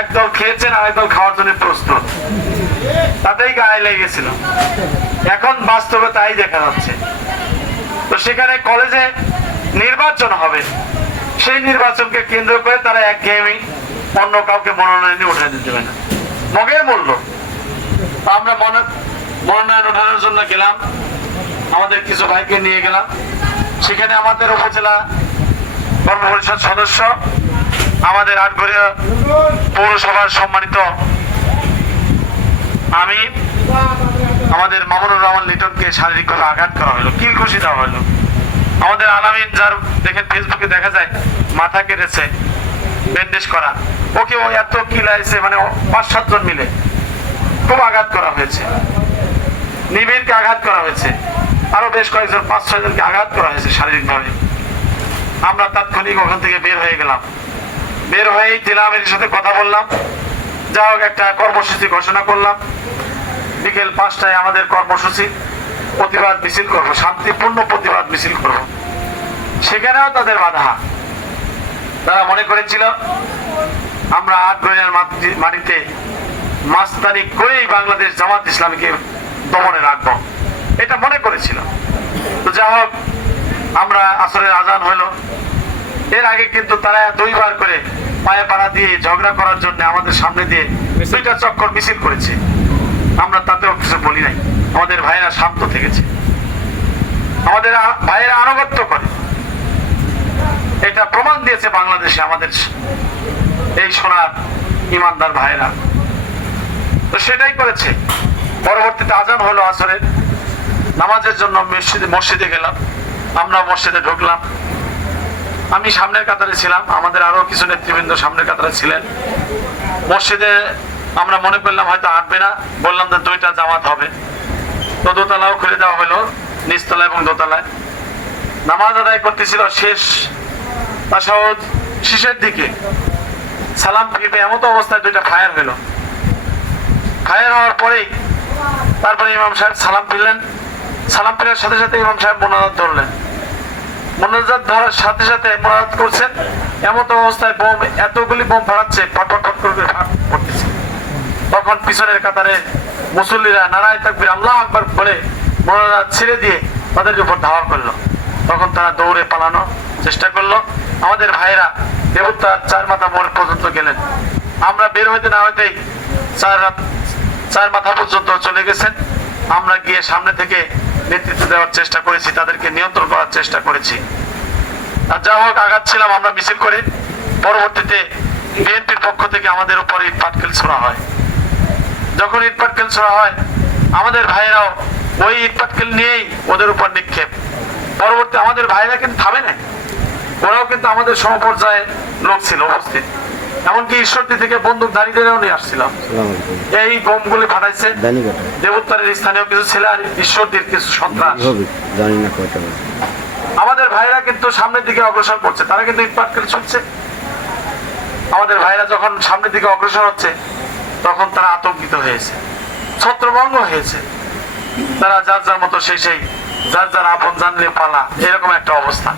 একদল খেয়েছেন আর একদল খাওয়ার জন্য প্রস্তুত। তাতেই গায়ে লেগেছিল। এখন বাস্তবে তাই দেখা যাচ্ছে। তো সেখানে কলেজে নির্বাচন হবে। সেই নির্বাচনকে কেন্দ্র করে তারা এক গেমই অন্য কাউকে মনোনয়নে উঠে দিতে পারে না। মূল্য তো আমরা মনে মনোনয়ন ওঠানোর জন্য গেলাম। আমাদের কিছু ভাইকে নিয়ে গেলাম। সেখানে আমাদের উপজেলা কর্ম পরিষদ সদস্য আমাদের আটঘরিয়া পৌরসভার সম্মানিত আমি আমাদের মামুনুর রহমান লিটনকে শারীরিকভাবে আঘাত করা হলো। কিল খুশি দেওয়া হলো? আমাদের আলামিন যার দেখেন ফেসবুকে দেখা যায়, মাথা কেটেছে ব্যান্ডেজ করা। ওকে ও এত কিলাইছে মানে পাঁচ সাতজন মিলে। খুব আঘাত করা হয়েছে। নিবিড়কে আঘাত করা হয়েছে। আরও বেশ কয়েকজন, পাঁচ ছয় জনকে আঘাত করা হয়েছে শারীরিকভাবে। আমরা তাৎক্ষণিক ওখান থেকে বের হয়ে গেলাম। বের হয়েই দিলামের সাথে কথা বললাম। যা হোক, একটা কর্মসূচি ঘোষণা করলাম। বিকেল পাঁচটায় আমাদের কর্মসূচি। প্রতিবাদ মিছিল করব, শান্তিপূর্ণ প্রতিবাদ মিছিল করব। সেখানেও তাদের বাধা। তারা মনে করেছিল, আমরা আট গ্রহের মাটিতে মাস্তানি করেই বাংলাদেশ জামাত ইসলামকে দমনে রাখব। এটা মনে করেছিল। তো যা হোক, আমরা আসরের আজান হলো। এর আগে কিন্তু তারা দুইবার করে পায়ে পাড়া দিয়ে ঝগড়া করার জন্য আমাদের সামনে দিয়ে দুইটা চক্কর মিছিল করেছে। আমরা তাতেও কিছু বলি নাই। আমাদের ভাইয়েরা শান্ত থেকেছে। আমাদের ভাইয়েরা আনুগত্য করে। এটা প্রমাণ দিয়েছে বাংলাদেশে আমাদের এই সোনার ইমানদার ভাইয়েরা। তো সেটাই করেছে। পরবর্তীতে আজান হলো আসরের। নামাজের জন্য মসজিদে মসজিদে গেলাম। আমরা মসজিদে ঢুকলাম। আমি সামনের কাতারে ছিলাম, আমাদের আরও কিছু নেতৃবৃন্দ সামনের কাতারে ছিলেন। মসজিদে আমরা মনে করলাম হয়তো আটবে না, বললাম যে দুইটা জামাত হবে। তো দোতলাও খুলে দেওয়া হলো, নিচতলা এবং দোতলায়। নামাজ আদায় করতেছিল শেষ তাসাউদ শেষের দিকে। সালাম ফিরবে এমতো অবস্থায় দুইটা ফায়ার হলো। ফায়ার হওয়ার পরেই তারপরে ইমাম সাহেব সালাম ফিরলেন। সালাম ফেরার সাথে সাথে ইমাম সাহেব মোনাজাত ধরলেন। মোনাজাত ধরার সাথে সাথে মোনাজাত করছেন। এমন অবস্থায় বোম, এতগুলি বোম ফাটাচ্ছে ফট ফট ফট করে পড়তেছে তখন পিছনের কাতারে মুসল্লিরা নারায় তাকবির, আল্লাহ আকবার বলে মোনাজাত ছেড়ে দিয়ে তাদের উপর ধাওয়া করল। তখন তারা দৌড়ে পালানো চেষ্টা করল। আমাদের ভাইরা দেবতার চার মাথা মোড় পর্যন্ত গেলেন। আমরা বের হইতে না হইতেই চার চার মাথা পর্যন্ত চলে গেছেন। আমরা গিয়ে সামনে থেকে নেতৃত্ব দেওয়ার চেষ্টা করেছি, তাদেরকে নিয়ন্ত্রণ করার চেষ্টা করেছি। আর যা হোক, আগাচ্ছিলাম, আমরা মিছিল করে। পরবর্তীতে বিএনপির পক্ষ থেকে আমাদের উপর ইট পাটকেল ছোড়া হয়। যখন ইট পাটকেল ছোড়া হয়, আমাদের ভাইয়েরাও ওই ইট পাটকেল নিয়েই ওদের উপর নিক্ষেপ। পরবর্তী আমাদের ভাইরা কিন্তু থামে নাই। ওরাও কিন্তু আমাদের সমপর্যায়ে লোক ছিল, উপস্থিত। এমনকি ঈশ্বরদী থেকে বন্দুকধারীদেরও নিয়ে আসছিলাম। এই বোমগুলি ফাটাইছে। দেবোত্তরের স্থানীয় কিছু ছেলে আর ঈশ্বরদীর কিছু সন্ত্রাস। আমাদের ভাইরা কিন্তু সামনের দিকে অগ্রসর করছে। তারা কিন্তু ইটপাট করে ছুটছে। আমাদের ভাইরা যখন সামনের দিকে অগ্রসর হচ্ছে তখন তারা আতঙ্কিত হয়েছে। ছত্রভঙ্গ হয়েছে। তারা যার যার মতো সেই সেই যার যার আপন জানলে পালা। এরকম একটা অবস্থা।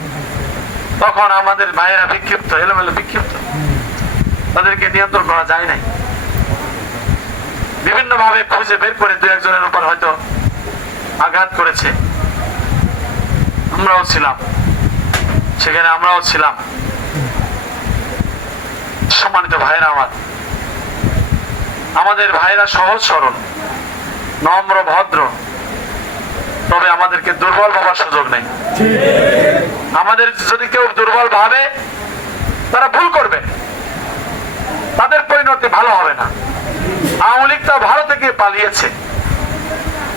তখন আমাদের ভাইয়েরা বিক্ষিপ্ত এলোমেলো বিক্ষিপ্ত। তাদেরকে নিয়ন্ত্রণ করা যায় নাই। বিভিন্ন ভাবে খুঁজে বের করে দু একজনের উপর হয়তো আঘাত করেছে। আমরাও ছিলাম। সেখানে আমরাও ছিলাম। সম্মানিত ভাইরা আমার আমাদের ভাইরা সহজ সরল নম্র ভদ্র তবে আমাদেরকে দুর্বল ভাবার সুযোগ নেই। আমাদের যদি কেউ দুর্বল ভাবে তারা ভুল করবে। পরিণতি ভালো হবে না। আওয়ামী লীগ তো ভারতে গিয়ে পালিয়েছে।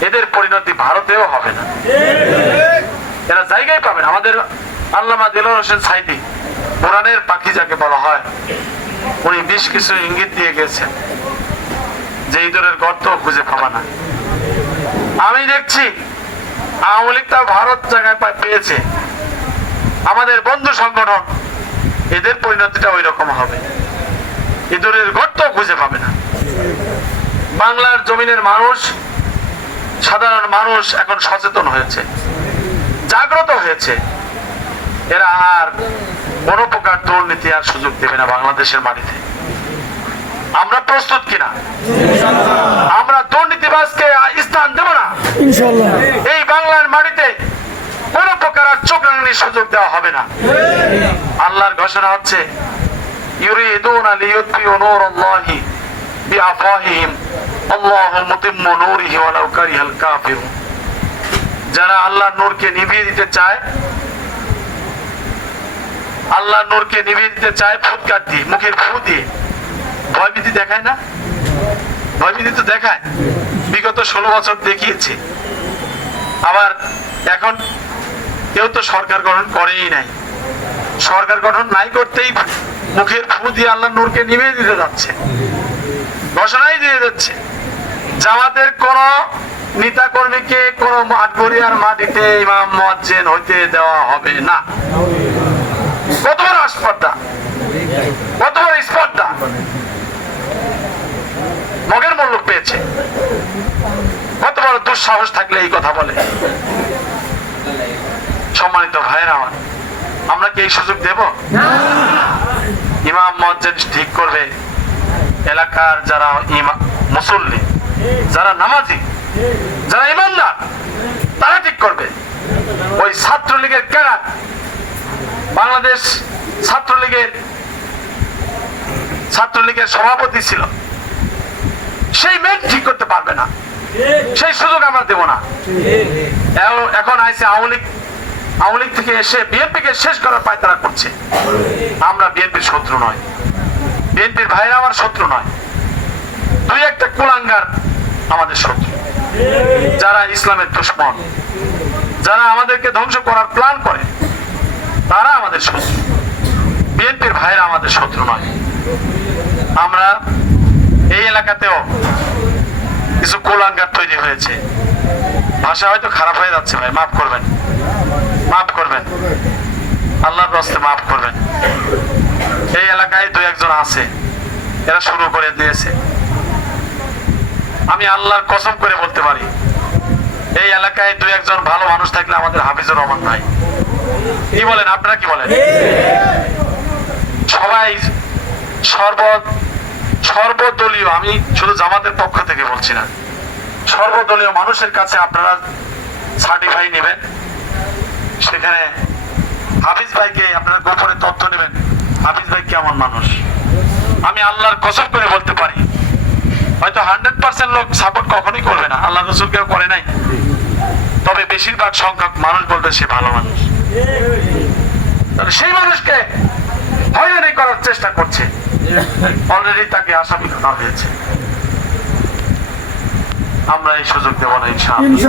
এদের পরিণতি ভারতেও হবে না। এরা জায়গায় পাবে না। আমাদের আল্লামা দিলর হোসেন সাইদি, কোরআনের পাখি যাকে বলা হয়, উনি বেশ কিছু ইঙ্গিত দিয়ে গেছেন যে ইঁদুরের গর্ত খুঁজে পাবা না। আমি দেখছি আওয়ামী লীগটা ভারত জায়গায় পেয়েছে। আমাদের বন্ধু সংগঠন, এদের পরিণতিটা ওই রকম হবে। ইঁদুরের গর্ত খুঁজে পাবে না। বাংলার জমিনের মানুষ সাধারণ মানুষ এখন সচেতন হয়েছে জাগ্রত হয়েছে। এরা আর কোনো প্রকার দুর্নীতি আর সুযোগ দেবে না বাংলাদেশের মাটিতে। আমরা প্রস্তুত কিনা? আমরা দুর্নীতিবাজকে স্থান দেব না? এই বাংলার মাটিতে কোন প্রকার আর চোখ রাঙানির সুযোগ দেওয়া হবে না। আল্লাহর ঘোষণা হচ্ছে ইউরিদুনা লিইউতফিউ নূরাল্লাহি বিআফওয়াহিহিম আল্লাহু মুতিম্মু নূরিহি ওয়ালাউ কারিহাল কাফিরুন যারা আল্লাহর নূরকে নিভিয়ে দিতে চায়, আল্লাহর নূরকে নিভিয়ে দিতে চায় ফুৎকার দিয়ে মুখের ফু দিয়ে। ভয়ভীতি দেখায় না? ভয়ভীতি তো দেখায়। বিগত ষোলো বছর দেখিয়েছে। আবার এখন কেউ তো সরকার গঠন করেই নাই। সরকার গঠন নাই করতেই মুখের ফু দিয়ে আল্লাহ নূরকে নিভিয়ে দিতে যাচ্ছে। ঘোষণাই দিয়ে যাচ্ছে। জামাতের কোন নেতা কর্মীকে কোন মাঠগড়িয়ার মাটিতে ইমাম মজ্জেন হইতে দেওয়া হবে না। কত বড় স্পর্ধা? কত বড় স্পর্ধা? মগের মূল্য পেয়েছে। কত বড় দুঃসাহস থাকলে এই কথা বলে। সম্মানিত ভাইয়ের আমার আমরা কি এই সুযোগ দেব? ইমাম মসজিদ ঠিক করবে। এলাকার যারা মুসল্লি যারা নামাজি যারা ইমানদার তারা ঠিক করবে। ওই ছাত্রলীগের কেরাত বাংলাদেশ ছাত্রলীগের ছাত্রলীগের সভাপতি ছিল। সেই মেন ঠিক করতে পারবে না। সেই সুযোগ আমরা দেব না। এখন আইসে আওয়ামী লীগ আওয়ামী থেকে এসে বিএনপিকে শেষ করার পায়তারা করছে। আমরা বিএনপির শত্রু নয়। বিএনপির ভাইরা আমার শত্রু নয়। দুই একটা কুলাঙ্গার আমাদের শত্রু। যারা ইসলামের দুশ্মন, যারা আমাদেরকে ধ্বংস করার প্ল্যান করে, তারা আমাদের শত্রু। বিএনপির ভাইরা আমাদের শত্রু নয়। আমরা এই এলাকাতেও কিছু কুলাঙ্গার তৈরি হয়েছে। ভাষা হয়তো খারাপ হয়ে যাচ্ছে ভাই, মাফ করবেন। মাফ করবেন। আল্লাহর রাস্তে মাফ করবেন। এই এলাকায় দু একজন আছে, এরা শুরু করে দিয়েছে। আমি আল্লাহর কসম করে বলতে পারি, এই এলাকায় দু একজন ভালো মানুষ থাকলে আমাদের হাফিজুর রহমান ভাই। কি বলেন, আপনারা কি বলেন? সবাই সর্ব সর্বদলীয়, আমি শুধু জামাতের পক্ষ থেকে বলছি না, সর্বদলীয় মানুষের কাছে আপনারা সার্টিফাই নেবেন। সেখানে হাফিজ ভাইকে আপনারা গোপনে তথ্য নেবেন। হাফিজ ভাই কেমন মানুষ? আমি আল্লাহর কসম করে বলতে পারি। হয়তো হান্ড্রেড পার্সেন্ট লোক সাপোর্ট কখনোই করবে না। আল্লাহ রসুল কেউ করে নাই। তবে বেশিরভাগ সংখ্যক মানুষ বলবে সে ভালো মানুষ। সেই মানুষকে হয়রানি করার চেষ্টা করছে। অলরেডি তাকে আসামি করা হয়েছে। আমরা এই সুযোগ দেব না ইনশাআল্লাহ।